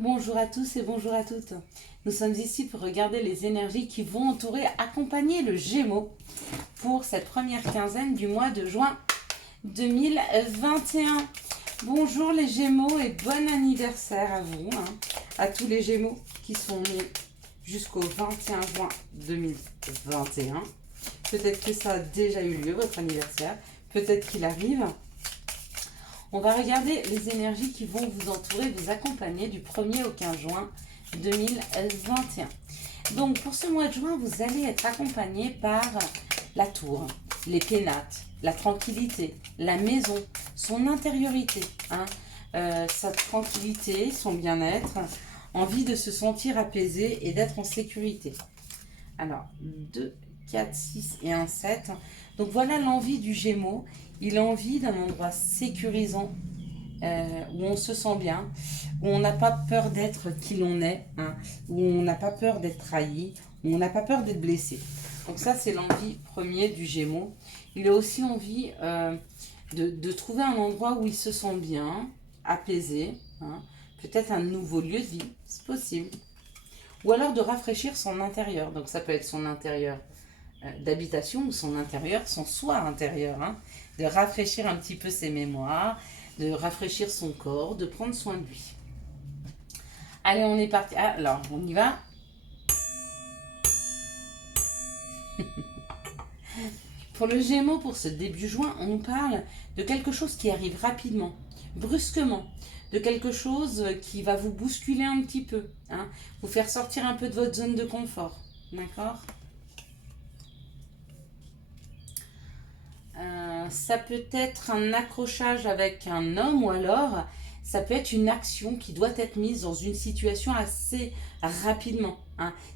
Bonjour à tous et bonjour à toutes. Nous sommes ici pour regarder les énergies qui vont entourer, accompagner le Gémeaux pour cette première quinzaine du mois de juin 2021. Bonjour les Gémeaux et bon anniversaire à vous, à tous les Gémeaux qui sont nés jusqu'au 21 juin 2021. Peut-être que ça a déjà eu lieu, votre anniversaire. Peut-être qu'il arrive. On va regarder les énergies qui vont vous entourer, vous accompagner du 1er au 15 juin 2021. Donc pour ce mois de juin, vous allez être accompagné par la tour, les pénates, la tranquillité, la maison, son intériorité, sa tranquillité, son bien-être, envie de se sentir apaisé et d'être en sécurité. Alors, 2, 4, 6 et 1, 7. Donc voilà l'envie du Gémeaux. Il a envie d'un endroit sécurisant, où on se sent bien, où on n'a pas peur d'être qui l'on est, où on n'a pas peur d'être trahi, où on n'a pas peur d'être blessé. Donc ça, c'est l'envie première du Gémeaux. Il a aussi envie de trouver un endroit où il se sent bien, apaisé, peut-être un nouveau lieu de vie, c'est possible. Ou alors de rafraîchir son intérieur. Donc ça peut être son intérieur d'habitation ou son intérieur, son soi intérieur, de rafraîchir un petit peu ses mémoires, de rafraîchir son corps, de prendre soin de lui. Allez, on est parti. Alors, on y va. Pour le Gémeaux, pour ce début juin, on nous parle de quelque chose qui arrive rapidement, brusquement, de quelque chose qui va vous bousculer un petit peu, vous faire sortir un peu de votre zone de confort, d'accord ? Ça peut être un accrochage avec un homme ou alors ça peut être une action qui doit être mise dans une situation assez rapidement.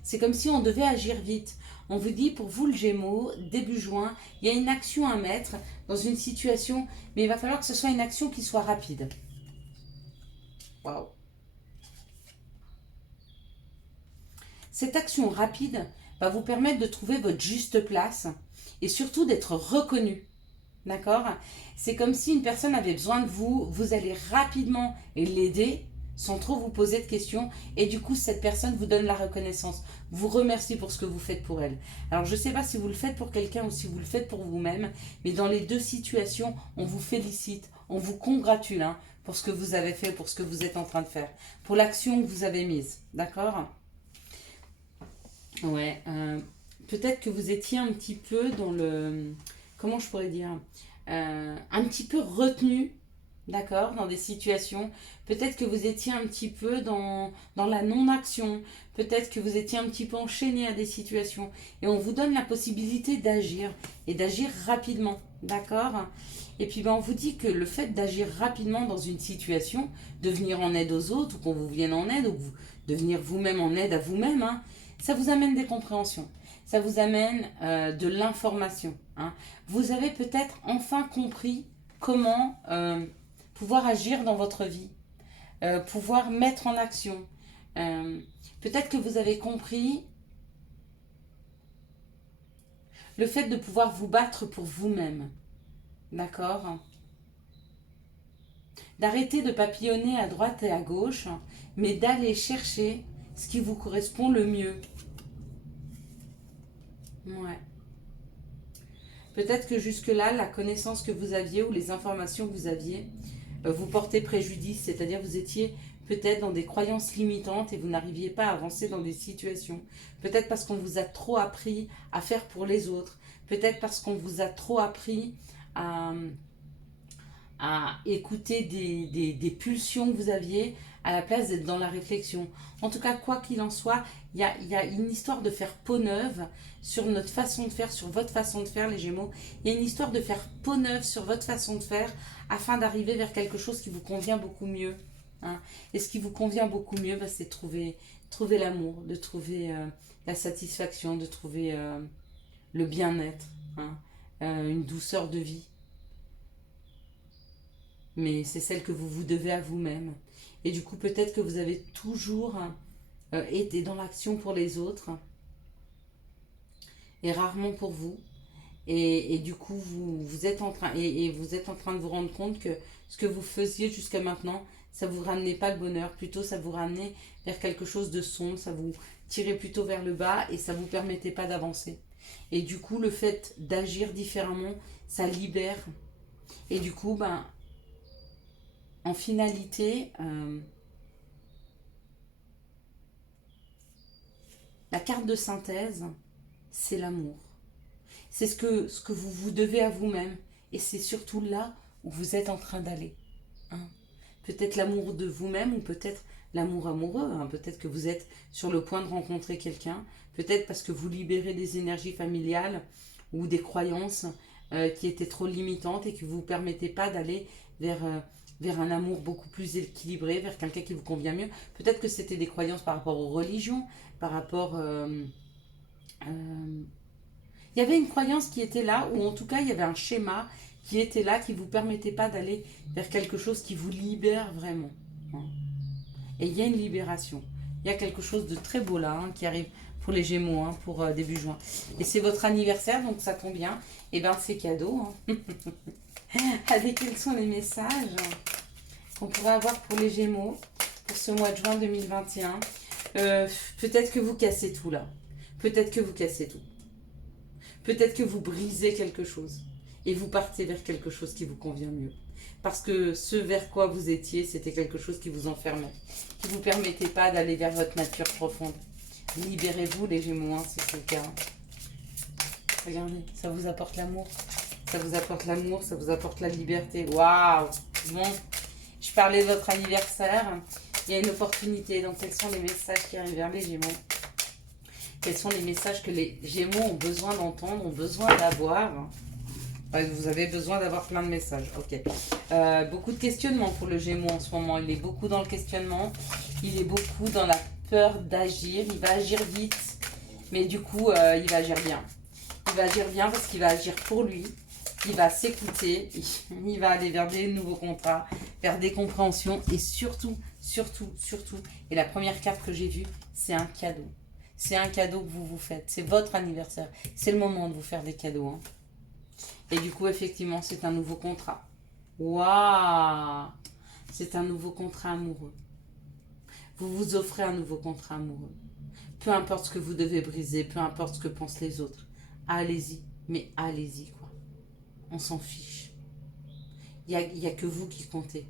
C'est comme si on devait agir vite. On vous dit, pour vous le Gémeaux, début juin, il y a une action à mettre dans une situation, mais il va falloir que ce soit une action qui soit rapide. Waouh! Cette action rapide va vous permettre de trouver votre juste place et surtout d'être reconnu. D'accord? C'est comme si une personne avait besoin de vous, vous allez rapidement l'aider sans trop vous poser de questions et du coup cette personne vous donne la reconnaissance, vous remercie pour ce que vous faites pour elle. Alors je ne sais pas si vous le faites pour quelqu'un ou si vous le faites pour vous-même, mais dans les deux situations, on vous félicite, on vous congratule pour ce que vous avez fait, pour ce que vous êtes en train de faire, pour l'action que vous avez mise. D'accord? Ouais, peut-être que vous étiez un petit peu dans le... Comment je pourrais dire un petit peu retenu, d'accord, dans des situations. Peut-être que vous étiez un petit peu dans la non-action. Peut-être que vous étiez un petit peu enchaîné à des situations. Et on vous donne la possibilité d'agir et d'agir rapidement, d'accord. Et puis on vous dit que le fait d'agir rapidement dans une situation, de venir en aide aux autres, ou qu'on vous vienne en aide, ou de venir vous-même en aide à vous-même, ça vous amène des compréhensions. Ça vous amène de l'information. Vous avez peut-être enfin compris comment pouvoir agir dans votre vie, pouvoir mettre en action. Peut-être que vous avez compris le fait de pouvoir vous battre pour vous-même. D'accord ? D'arrêter de papillonner à droite et à gauche, mais d'aller chercher ce qui vous correspond le mieux. Ouais. Peut-être que jusque-là, la connaissance que vous aviez ou les informations que vous aviez vous portaient préjudice, c'est-à-dire vous étiez peut-être dans des croyances limitantes et vous n'arriviez pas à avancer dans des situations. Peut-être parce qu'on vous a trop appris à faire pour les autres. Peut-être parce qu'on vous a trop appris à écouter des pulsions que vous aviez à la place d'être dans la réflexion. En tout cas, quoi qu'il en soit, il y a une histoire de faire peau neuve sur notre façon de faire, sur votre façon de faire, les Gémeaux. Il y a une histoire de faire peau neuve sur votre façon de faire afin d'arriver vers quelque chose qui vous convient beaucoup mieux. Et ce qui vous convient beaucoup mieux, c'est de trouver l'amour, de trouver la satisfaction, de trouver le bien-être, une douceur de vie. Mais c'est celle que vous vous devez à vous-même. Et du coup, peut-être que vous avez toujours été dans l'action pour les autres et rarement pour vous. Et du coup, vous êtes en train, et vous êtes en train de vous rendre compte que ce que vous faisiez jusqu'à maintenant, ça vous ramenait pas le bonheur, plutôt ça vous ramenait vers quelque chose de sombre, ça vous tirait plutôt vers le bas et ça vous permettait pas d'avancer. Et du coup, le fait d'agir différemment, ça libère. Et du coup, ben, en finalité, la carte de synthèse, c'est l'amour. C'est ce que vous vous devez à vous-même. Et c'est surtout là où vous êtes en train d'aller. Hein. Peut-être l'amour de vous-même ou peut-être l'amour amoureux. Hein. Peut-être que vous êtes sur le point de rencontrer quelqu'un. Peut-être parce que vous libérez des énergies familiales ou des croyances qui étaient trop limitantes et qui ne vous permettaient pas d'aller vers un amour beaucoup plus équilibré, vers quelqu'un qui vous convient mieux. Peut-être que c'était des croyances par rapport aux religions, par rapport... il y avait une croyance qui était là, ou en tout cas il y avait un schéma qui était là, qui ne vous permettait pas d'aller vers quelque chose qui vous libère vraiment. Hein. Et il y a une libération. Il y a quelque chose de très beau là, hein, qui arrive pour les Gémeaux, hein, pour début juin. Et c'est votre anniversaire, donc ça tombe bien. Et bien c'est cadeau. Hein. Allez, quels sont les messages qu'on pourrait avoir pour les Gémeaux pour ce mois de juin 2021? Peut-être que vous cassez tout là. Peut-être que vous cassez tout. Peut-être que vous brisez quelque chose et vous partez vers quelque chose qui vous convient mieux. Parce que ce vers quoi vous étiez, c'était quelque chose qui vous enfermait, qui ne vous permettait pas d'aller vers votre nature profonde. Libérez-vous les Gémeaux, hein, si c'est le cas. Regardez, ça vous apporte l'amour. Ça vous apporte l'amour, ça vous apporte la liberté. Waouh! Bon, je parlais de votre anniversaire. Il y a une opportunité. Donc, quels sont les messages qui arrivent vers les Gémeaux? Quels sont les messages que les Gémeaux ont besoin d'entendre, ont besoin d'avoir? Vous avez besoin d'avoir plein de messages. Ok. Beaucoup de questionnements pour le Gémeaux en ce moment. Il est beaucoup dans le questionnement. Il est beaucoup dans la peur d'agir. Il va agir vite. Mais du coup, il va agir bien. Il va agir bien parce qu'il va agir pour lui. Il va s'écouter. Il va aller vers des nouveaux contrats, vers des compréhensions. Et surtout, et la première carte que j'ai vue, c'est un cadeau. C'est un cadeau que vous vous faites. C'est votre anniversaire. C'est le moment de vous faire des cadeaux. Hein. Et du coup, effectivement, c'est un nouveau contrat. Waouh! C'est un nouveau contrat amoureux. Vous vous offrez un nouveau contrat amoureux. Peu importe ce que vous devez briser, peu importe ce que pensent les autres. Allez-y, mais allez-y, quoi. On s'en fiche. Il y a que vous qui comptez.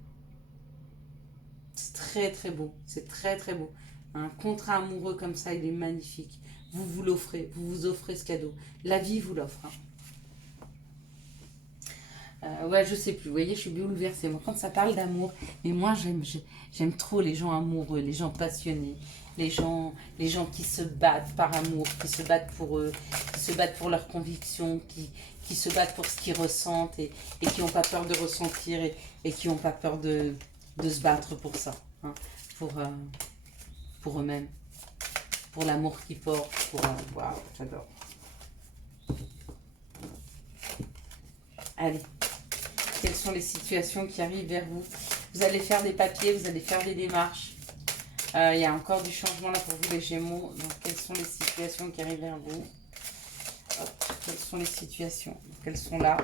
C'est très, très beau. C'est très, très beau. Un contrat amoureux comme ça, il est magnifique. Vous vous l'offrez. Vous vous offrez ce cadeau. La vie vous l'offre. Hein. Ouais, je sais plus. Vous voyez, je suis bouleversée. Moi, quand ça parle d'amour, mais moi, j'aime trop les gens amoureux, les gens passionnés, les gens qui se battent par amour, qui se battent pour eux, qui se battent pour leurs convictions, qui se battent pour ce qu'ils ressentent et qui n'ont pas peur de ressentir et qui n'ont pas peur de se battre pour ça, hein, pour eux-mêmes, pour l'amour qu'ils portent. Waouh, j'adore. Allez. Quelles sont les situations qui arrivent vers vous? Vous allez faire des papiers, vous allez faire des démarches. Il y a encore du changement là pour vous les Gémeaux. Donc, quelles sont les situations qui arrivent vers vous? Hop, quelles sont les situations? Donc, elles sont là.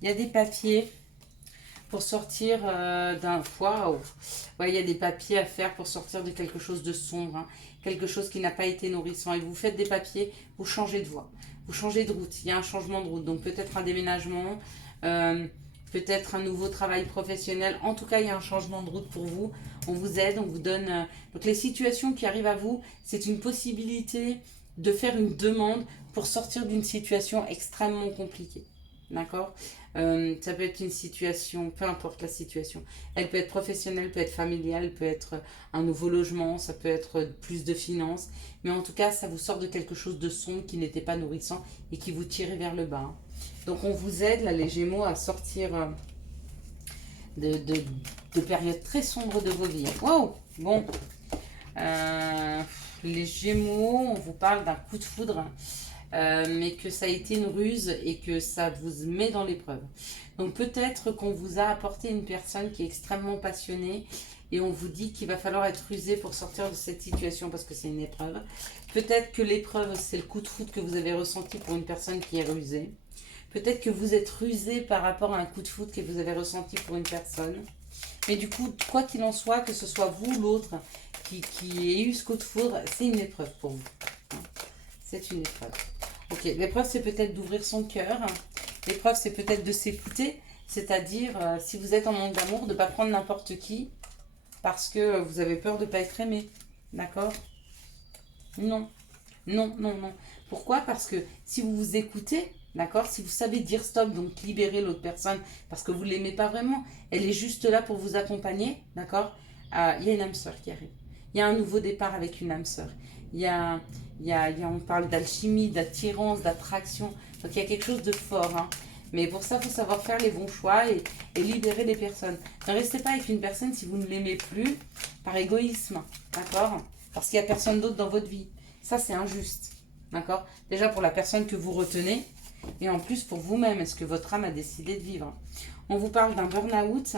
Il y a des papiers pour sortir d'un... Waouh! Ouais, il y a des papiers à faire pour sortir de quelque chose de sombre. Hein. Quelque chose qui n'a pas été nourrissant. Et vous faites des papiers, vous changez de voie. Vous changez de route. Il y a un changement de route. Donc peut-être un déménagement, peut-être un nouveau travail professionnel. En tout cas, il y a un changement de route pour vous. On vous aide, on vous donne... Donc les situations qui arrivent à vous, c'est une possibilité de faire une demande pour sortir d'une situation extrêmement compliquée. D'accord? Ça peut être une situation, peu importe la situation. Elle peut être professionnelle, peut être familiale, peut être un nouveau logement, ça peut être plus de finances. Mais en tout cas, ça vous sort de quelque chose de sombre qui n'était pas nourrissant et qui vous tirait vers le bas. Donc on vous aide, là, les Gémeaux, à sortir de périodes très sombres de vos vies. Wow! Bon. Les Gémeaux, on vous parle d'un coup de foudre. Mais que ça a été une ruse et que ça vous met dans l'épreuve. Donc peut-être qu'on vous a apporté une personne qui est extrêmement passionnée et on vous dit qu'il va falloir être rusé pour sortir de cette situation parce que c'est une épreuve. Peut-être que l'épreuve, c'est le coup de foudre que vous avez ressenti pour une personne qui est rusée. Peut-être que vous êtes rusé par rapport à un coup de foudre que vous avez ressenti pour une personne. Mais du coup, quoi qu'il en soit, que ce soit vous ou l'autre qui ait eu ce coup de foudre, c'est une épreuve pour vous. Hein. C'est une épreuve. Ok, l'épreuve, c'est peut-être d'ouvrir son cœur. L'épreuve, c'est peut-être de s'écouter. C'est-à-dire, si vous êtes en manque d'amour, de ne pas prendre n'importe qui parce que vous avez peur de ne pas être aimé. D'accord? Non. Non, non, non. Pourquoi? Parce que si vous vous écoutez, d'accord, si vous savez dire stop, donc libérer l'autre personne parce que vous ne l'aimez pas vraiment, elle est juste là pour vous accompagner, d'accord, il y a une âme sœur qui arrive. Il y a un nouveau départ avec une âme sœur. On parle d'alchimie, d'attirance, d'attraction. Donc il y a quelque chose de fort. Hein. Mais pour ça, il faut savoir faire les bons choix et libérer les personnes. Ne restez pas avec une personne si vous ne l'aimez plus par égoïsme, d'accord? Parce qu'il n'y a personne d'autre dans votre vie. Ça, c'est injuste. D'accord? Déjà pour la personne que vous retenez et en plus pour vous-même. Est-ce que votre âme a décidé de vivre? On vous parle d'un burn-out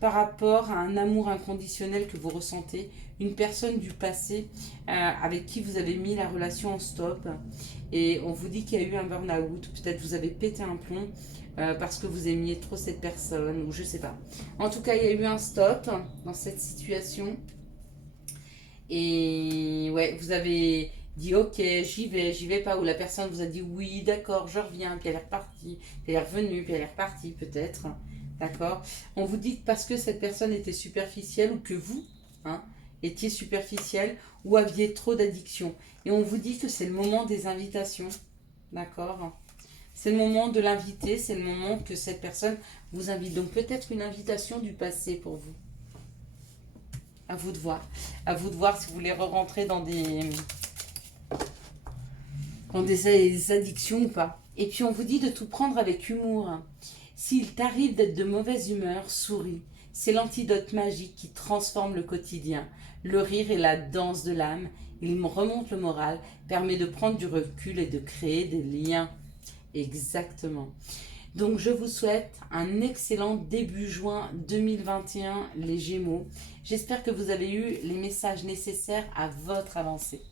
par rapport à un amour inconditionnel que vous ressentez. Une personne du passé avec qui vous avez mis la relation en stop. Et on vous dit qu'il y a eu un burn-out. Peut-être vous avez pété un plomb parce que vous aimiez trop cette personne ou je sais pas. En tout cas, il y a eu un stop dans cette situation. Et ouais, vous avez dit ok, j'y vais pas, ou la personne vous a dit oui, d'accord, je reviens, puis elle est repartie, puis elle est revenue, puis elle est repartie peut-être, d'accord. On vous dit que parce que cette personne était superficielle ou que vous, hein, étiez superficiel ou aviez trop d'addiction. Et on vous dit que c'est le moment des invitations, d'accord. C'est le moment de l'inviter, c'est le moment que cette personne vous invite. Donc peut-être une invitation du passé pour vous. À vous de voir. À vous de voir si vous voulez re-rentrer dans des addictions ou pas. Et puis on vous dit de tout prendre avec humour. S'il t'arrive d'être de mauvaise humeur, souris. C'est l'antidote magique qui transforme le quotidien. Le rire est la danse de l'âme. Il me remonte le moral, permet de prendre du recul et de créer des liens. Exactement. Donc je vous souhaite un excellent début juin 2021, les Gémeaux. J'espère que vous avez eu les messages nécessaires à votre avancée.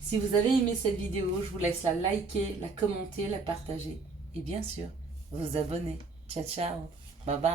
Si vous avez aimé cette vidéo, je vous laisse la liker, la commenter, la partager. Et bien sûr, vous abonner. Ciao, ciao. Bye bye.